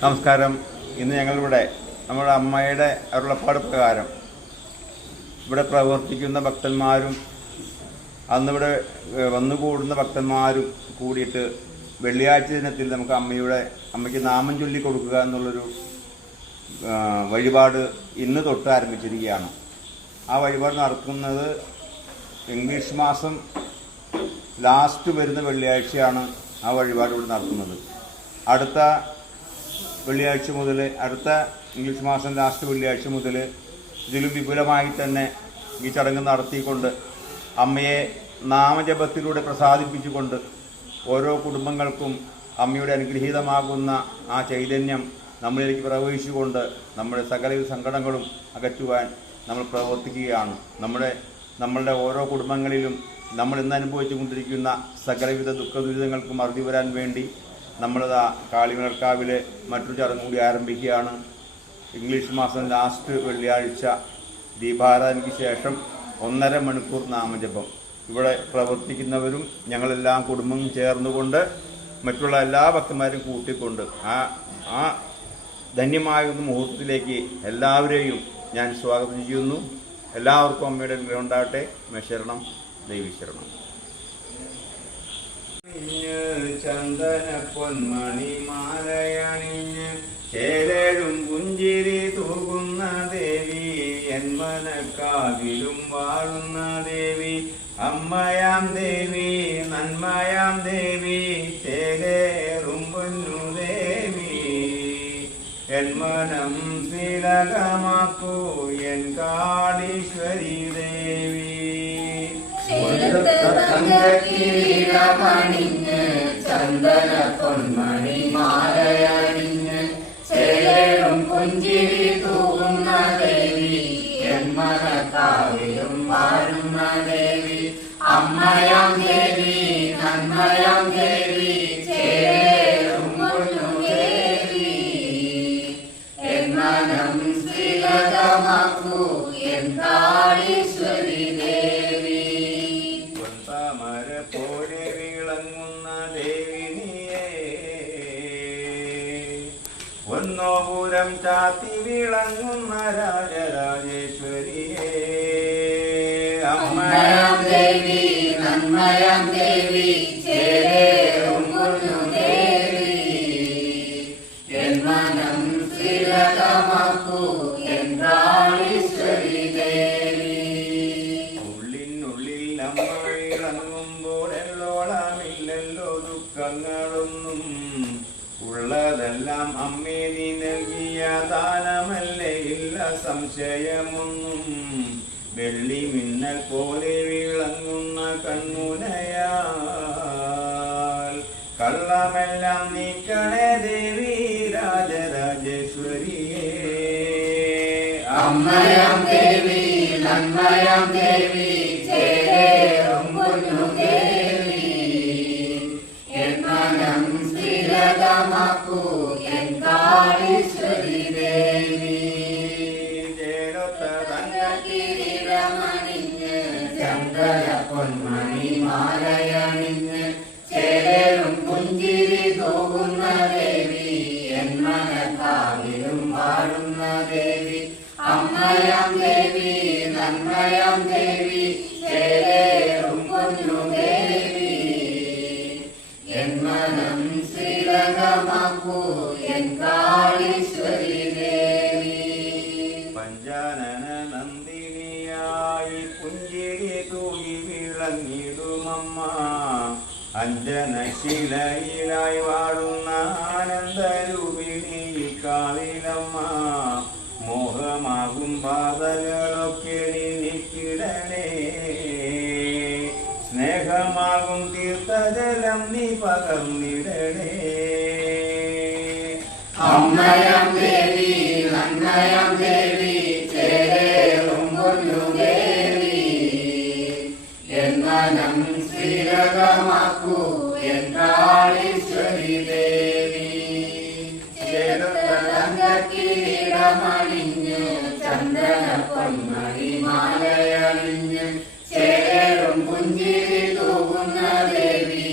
നമസ്കാരം. ഇന്ന് ഞങ്ങളിവിടെ നമ്മുടെ അമ്മയുടെ അരുളപ്പാട് പ്രകാരം ഇവിടെ പ്രവർത്തിക്കുന്ന ഭക്തന്മാരും അന്നിവിടെ വന്നുകൂടുന്ന ഭക്തന്മാരും കൂടിയിട്ട് വെള്ളിയാഴ്ച ദിനത്തിൽ നമുക്ക് അമ്മയ്ക്ക് നാമം ചൊല്ലി കൊടുക്കുക എന്നുള്ളൊരു വഴിപാട് ഇന്ന് തൊട്ട് ആരംഭിച്ചിരിക്കുകയാണ്. ആ വഴിപാട് നടക്കുന്നത് ഇംഗ്ലീഷ് മാസം ലാസ്റ്റ് വരുന്ന വെള്ളിയാഴ്ചയാണ് ആ വഴിപാട് ഇവിടെ നടത്തുന്നത്. അടുത്ത വെള്ളിയാഴ്ച മുതൽ, അടുത്ത ഇംഗ്ലീഷ് മാസം ലാസ്റ്റ് വെള്ളിയാഴ്ച മുതൽ ഇതിലും വിപുലമായി തന്നെ ഈ ചടങ്ങ് നടത്തിക്കൊണ്ട് അമ്മയെ നാമജപത്തിലൂടെ പ്രസാദിപ്പിച്ചുകൊണ്ട് ഓരോ കുടുംബങ്ങൾക്കും അമ്മയുടെ അനുഗ്രഹീതമാകുന്ന ആ ചൈതന്യം നമ്മളിലേക്ക് പ്രവേശിച്ചുകൊണ്ട് നമ്മുടെ സകല സങ്കടങ്ങളും അകറ്റുവാൻ നമ്മൾ പ്രവർത്തിക്കുകയാണ്. നമ്മളുടെ ഓരോ കുടുംബങ്ങളിലും നമ്മൾ ഇന്ന് അനുഭവിച്ചു കൊണ്ടിരിക്കുന്ന സകലവിധ ദുഃഖദുരിതങ്ങൾക്കും അറുതി വരാൻ വേണ്ടി നമ്മളിതാ കാളിമലർക്കാവിലെ മറ്റൊരു ചടങ്ങ് കൂടി ആരംഭിക്കുകയാണ്. ഇംഗ്ലീഷ് മാസം ലാസ്റ്റ് വെള്ളിയാഴ്ച ദീപാരാധനയ്ക്ക് ശേഷം 1.5 മണിക്കൂർ നാമജപം. ഇവിടെ പ്രവർത്തിക്കുന്നവരും ഞങ്ങളെല്ലാം കുടുംബം ചേർന്നുകൊണ്ട് മറ്റുള്ള എല്ലാ ഭക്തന്മാരും കൂട്ടിക്കൊണ്ട് ആ ധന്യമായ ഒരു മുഹൂർത്തത്തിലേക്ക് എല്ലാവരെയും ഞാൻ സ്വാഗതം ചെയ്യുന്നു. എല്ലാവർക്കും അമ്മയുടെ അനുഗ്രഹം ഉണ്ടാകട്ടെ. ശരണം, ദൈവശരണം. ചന്ദന പൊന്മണി മാലയണിഞ്ഞ് ചേരഴും പുഞ്ചിരി തൂകുന്ന ദേവി, എന്മനക്കാവിലും വാഴുന്ന ദേവി, അമ്മയാം ദേവി, നന്മയാം ദേവി, ചേലേറും പൊന്നു ദേവി, എന്മനം തിലകമാക്കൂ എൻ കാളീശ്വരി ദേവി. കിരീടമണിഞ്ഞ് ചന്ദന പൊന്മണി മാലയണിഞ്ഞ് ചേലേറും പുഞ്ചിരി തൂകുന്ന ദേവി, എന്മനക്കാവിലും വാഴുന്ന ദേവി, അമ്മയാം ദേവി, നന്മയാം ദേവി, ചേലേറും പൊന്നു ദേവി, എന്മനം ശ്രീലകമാക്കൂ എൻ കാളീശ്വരി ദേവി. പോലെ വിളങ്ങുന്ന ദേവിനിയേ, ഒന്നോപുരം ചാത്തി വിളങ്ങുന്ന രാജരാജേശ്വരിയേ, അമ്മയാം ദേവി, നന്മയാം ദേവി, ചേലേറും പൊന്നു ദേവി, എന്മനം ശ്രീലകമാക്കൂ എൻ കാളീശ്വരി ദേവി. ഉള്ളിനുള്ളിൽ അമ്മ വിളങ്ങുമ്പോൾ എല്ലോളമില്ലല്ലോ ദുഃഖങ്ങളൊന്നും, ഉള്ളതെല്ലാം അമ്മേ നീ നൽകിയ ദാനമല്ലേ, ഇല്ല സംശയമൊന്നും. വെള്ളി മിന്നൽ പോലെ വിളങ്ങുന്ന കൺമുനയാൽ കള്ളമെല്ലാം നീക്കണേ ദേവി, രാജരാജേശ്വരിയേ, അമ്മയാം ദേവി, നന്മയാം ദേവി, ചേലേറും പൊന്നു ദേവി, എന്മനം ശ്രീലകമാക്കൂ എൻ കാളീശ്വരി ദേവി. കിരീടമണിഞ്ഞ് ചന്ദന പൊന്മണി മാലയണിഞ്ഞ് ചേലേറും പുഞ്ചിരി തൂകുന്ന ദേവി, എന്മനക്കാവിലും വാഴുന്ന ദേവി, അമ്മയാം ദേവി, നന്മയാം ദേവി, ചേലേറും പൊന്നു ദേവി, എന്മനം ശ്രീലകമാക്കൂ എൻ കാളീശ്വരി ദേവി. പഞ്ചാനന നന്ദിനിയായി പുഞ്ചിരി തൂകി വിളങ്ങിടുമമ്മ, അഞ്ജനശിലയിലായി വാഴുന്ന ആനന്ദരൂപിണി കാളിലമ്മ, മോഹമാകും ബാധകളൊക്കെ നീക്കിടണേ, സ്നേഹമാകും തീർത്ഥജലം നീ പകർന്നിടണേ, അമ്മയാം ദേവി, നന്മയാം ദേവി, ചേലേറും പൊന്നു ദേവി, എന്മനം ശ്രീലകമാക്കൂ എൻ കാളീശ്വരി ദേവി. കിരീടമണിഞ്ഞ് ചന്ദന പൊന്മണി മാലയണിഞ്ഞ് ചേലേറും പുഞ്ചിരി തൂകുന്ന ദേവി,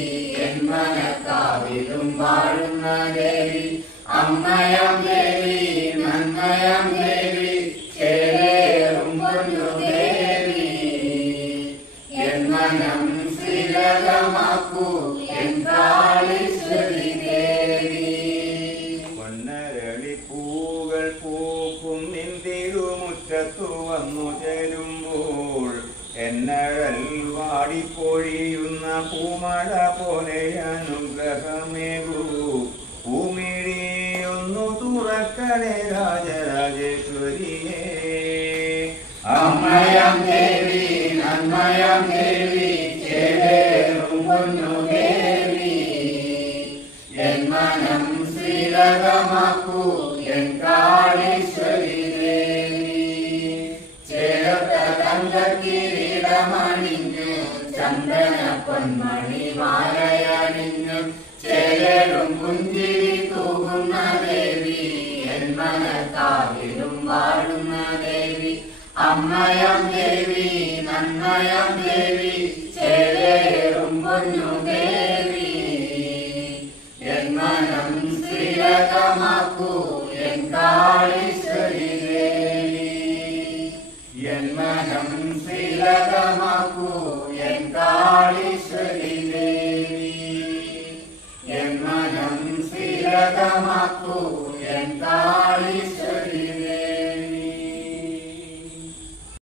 എന്മനക്കാവിലും വാഴുന്ന ദേവി, അമ്മയാം ദേവി നന്മയാം ദേവി ചേലേറും പൊന്നു ദേവി എൻ മനം ശ്രീലകമാക്കൂ എൻ കാളീശ്വരി ദേവി പൊന്നരളിപ്പൂകൾ പൂക്കും നിൻ തിരുമുറ്റത്തു വന്നു ചേരുമ്പോൾ എന്നഴൽ വാടിപ്പൊഴിയുന്ന പൂമഴ പോലെ അനുഗ്രഹമേകൂ ഭൂമിഴിയൊന്നു തുറക്കണേ രാജരാജേശ്വരിയേ അമ്മയാം ദേവി നന്മയാം ദേവി ചേലേറും പൊന്നു ദേവി എൻ മനം ശ്രീലകമാക്കൂ എൻ കാളീശ്വരി ദേവി ചേർത്ത തങ്കക്കിരീടമണിഞ്ഞു ചന്ദന പൊന്മണി മാലയണിഞ്ഞു ചേലേറും പുഞ്ചിരി തൂകുന്ന ദേവി എൻ മനക്കാവിലും വാഴുന്ന ദേവി അമ്മയാം ദേവി നന്മയാം ദേവി ചേലേറും പൊന്നു ദേവി എൻ മനം ശ്രീലകമാക്കൂ എൻ കാളീശ്വരി ദേവി എൻ മനം ശ്രീലകമാക്കൂ എൻ കാളീശ്വരി